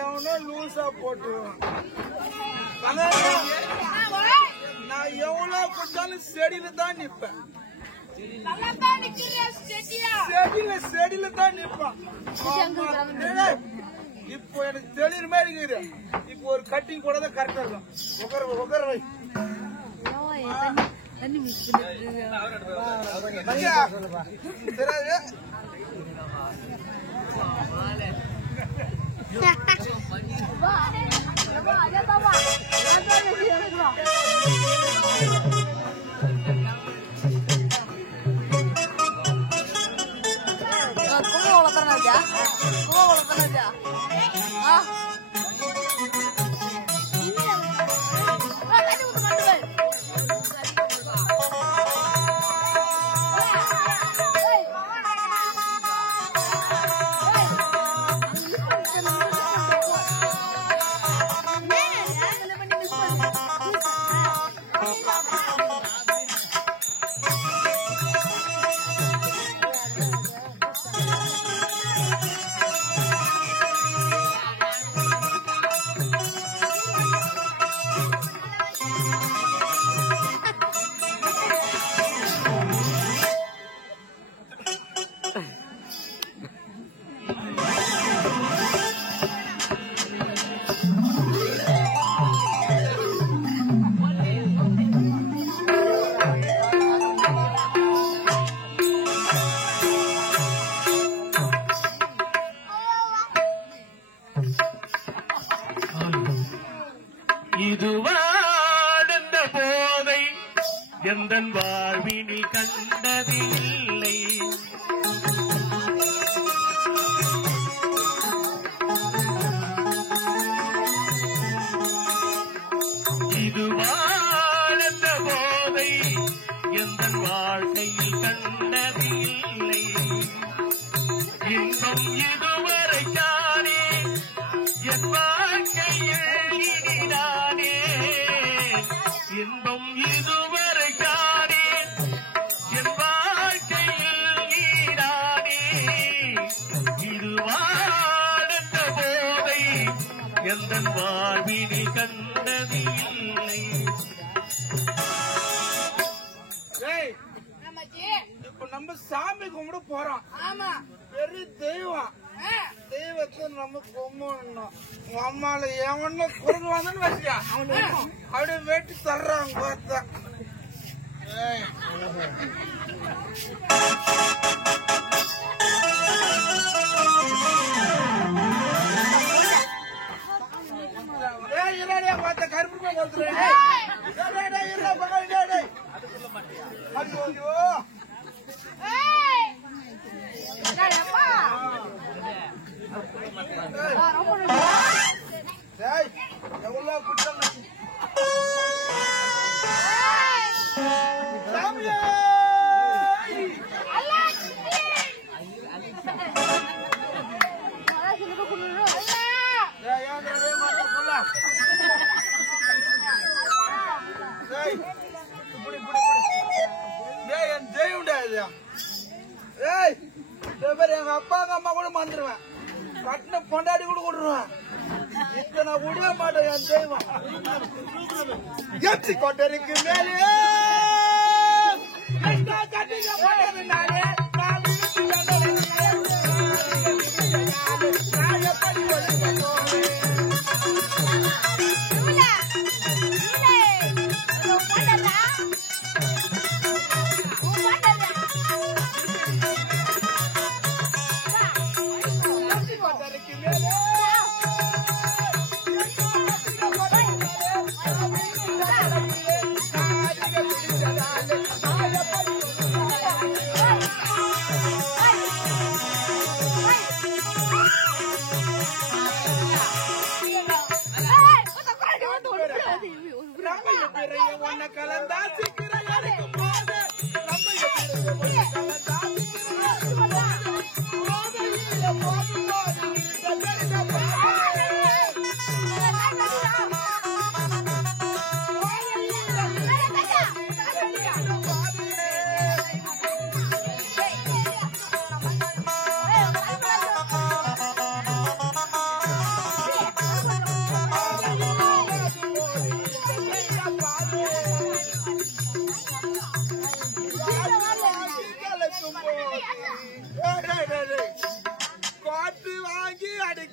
எவனோ லூசா போட்டுருவான். நான் எவ்வளவு கொடுத்தாலும் செடியில தான் நிப்பேன். செடியில தான் நிப்பான். இப்போ எனக்கு தெளிவு மாதிரி இருக்குது. இப்போ ஒரு கட்டிங் கூட தான் கரெக்டா இருக்கும். உகர வை இதுவாழ்ந்த போதை எந்தன் வாழ்வினில் கண்டதில்லை. இதுவாழ்ந்த போதை எந்தன் வாழ்க்கையில் கண்டதில்லை. இன்பம் இதுவரை தானே என் வாழ்க்கையில் இனிதானே. இன்பம் இதுவரை தானே என் வாழ்க்கையில் இனிதானே. இது வாழ்ந்த போதை எந்தன் வாழ்வினில் கண்டதில்லை. இப்ப நம்ம சாமி கும்பிட போறோம். பெரிய தெய்வம். தெய்வத்தை நம்ம கும்பிடணும். உங்க அம்மால எவன குறுக்கு வந்தன்னு வச்சியா அப்படியே வெட்டி தர்றாங்க பார்த்தா. பார்த்த கருப்பு கொடுத்துருவேன். எவ்வளவு குற்றம் எங்க அப்பா அம்மா கூட மறந்துடுவேன். கட்டின பொண்டாடி கூட கொடுத்துருவேன். இத்தனை விடவே மாட்டேன். என் தெய்வம் எச்சி கொண்டருக்கு மேலே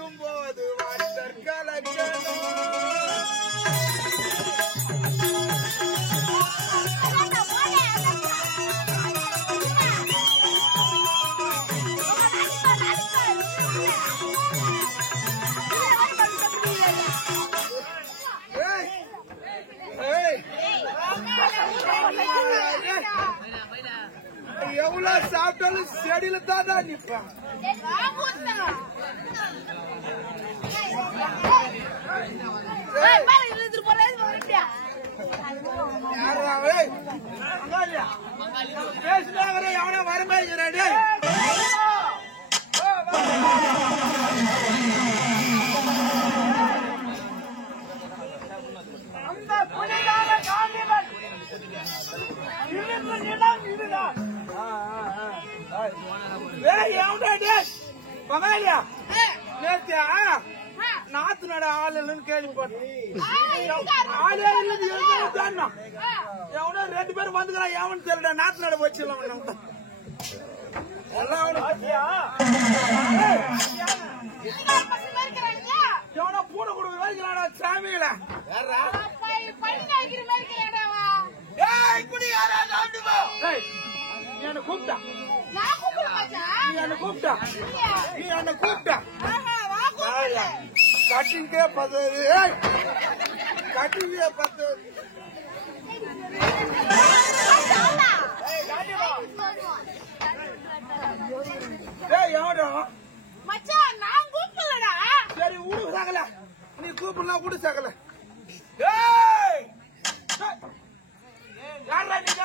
இருக்கும் போது வாட்டர் கலக்கணும். எவ்வளவு சாப்பிட்டாலும் செடியில தான் நிப்பான். பேசினாங்க எவனா வரமாட்டே. அந்த புனிதான காந்திகள் நிலம் இதுதான். பங்காளியா நேத்தியா நாத்து நட ஆள் இல்லைன்னு கேள்விப்பட்டேன். ஆளே இல்லது எவனோ 2 பேரும் வந்துக்கிறான். எவனு தெரியல நாத்து நட வச்சிடலாம் எல்லாம் எவனோ பூட கொடுக்க வேலைக்கிறாடா சாமியில. என்ன கூப்பிட்டா கட்டிங்கே 10 கட்டிங்கே 10 எவடா மச்சான் நான் கூப்பிடலடா. சரி ஊடு சாகல நீ கூப்பிடலாம் ஊடு சாகல. யாரா நீங்க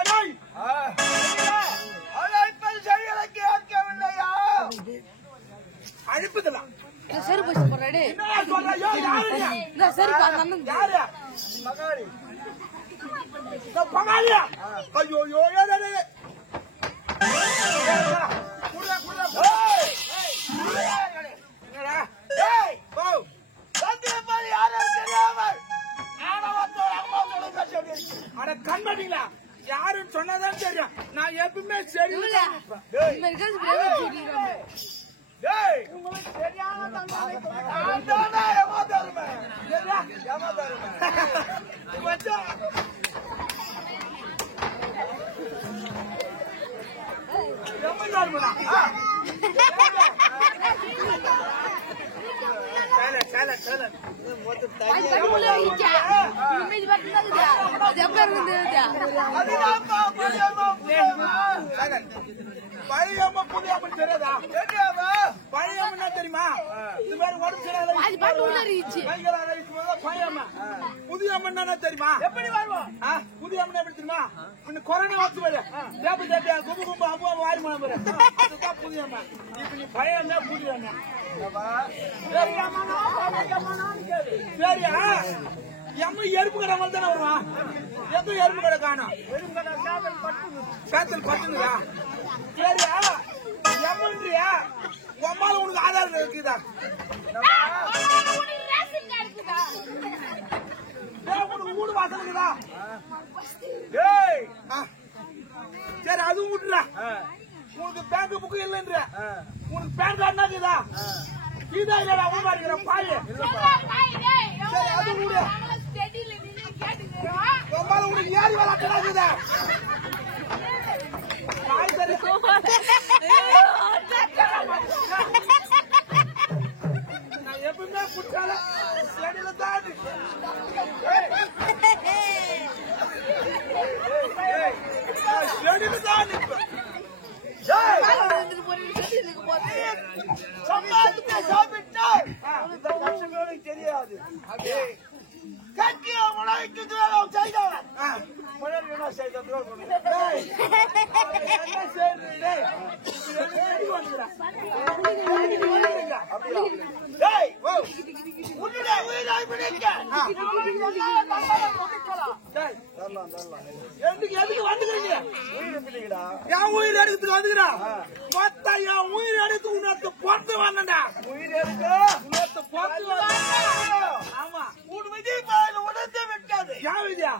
அழைப்பது சரியாக கேட்கவில்லையா? அழைப்பதெல்லாம் செருப்பு போடுறாடி. பங்காளியா? ஐயோ கண்பட்டீங்களா? யாருன்னு சொன்னதான் தெரியும். நான் எப்பவுமே சரி பழையம்மா புதியம்மன் தெரியாதா? பழையம்மா தெரியுமா? இது மாதிரி பழையம்மா புதியம்மன் தெரியுமா? எப்படி வருவோம்? புதியம்மன் எப்படி தெரியுமா? கொரோனா வச்சு பாரு தேப்ப தேப்பியா கும்பு கும்பு அம்மா வாரி மாறு அதுதான் புதியம்மா. இப்ப நீ பழையம்மா புதியம்மா சரியா? எம்ம எறும்பு கடை மாதிரி தானே வருவான். எந்த எறும்பு கடை காணும்? சேத்தல் பட்டுங்களா? சரியா? எம்மன்றியா உம்மால உனக்கு ஆதாரம் இருக்குதா? உனக்கு வீடு வாசல் இருக்குதா? சரி அதுவும் விட்டுற. உனக்கு பேங்க் புக்கு இல்லைன்ற உனக்கு பேன் கார்டு இருக்குதா? இதா இல்லடா ஊமா இருக்கிற பாய். சரி அது விடு. உம்மால உனக்கு ஏறி வளர்க்குதா? நான் எப்பவுமே குச்சால செடியில தான் செடியில தான் தெரியாது. கட்டிய உலகைக்கு துரோகம் செய்தவன் என்ன செய்த எதுக்கு வந்துக்கிறீங்க? என் உயிர் எடுத்துக்கு வந்துக்கிறா மொத்தம் என் உயிர் எடுத்து உனக்கு பொறுத்து வந்தா உயிர் எடுத்து உனக்கு பொறுத்து ஆமா உணர்ந்து விட்டாது. என் விதியா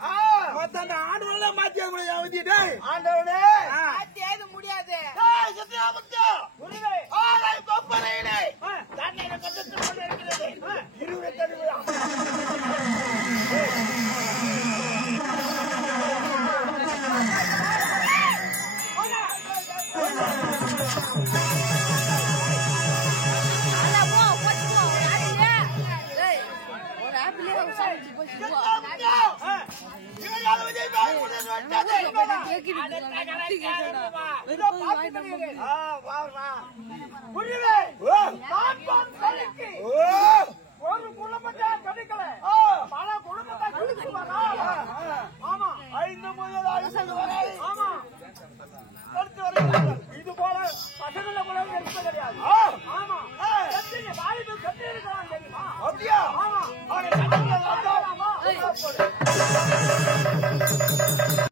மொத்தம் அந்த ஆண்டவன மாத்தியா கூட என் விதி ஆண்டவனே மாத்தியாது முடியாது. தன்னை ஒரு குடும்பத்தை கிடைக்கல பல குடும்பத்தை கிடைச்சு ஆமா 5 முதல் 50 வரை ஆமா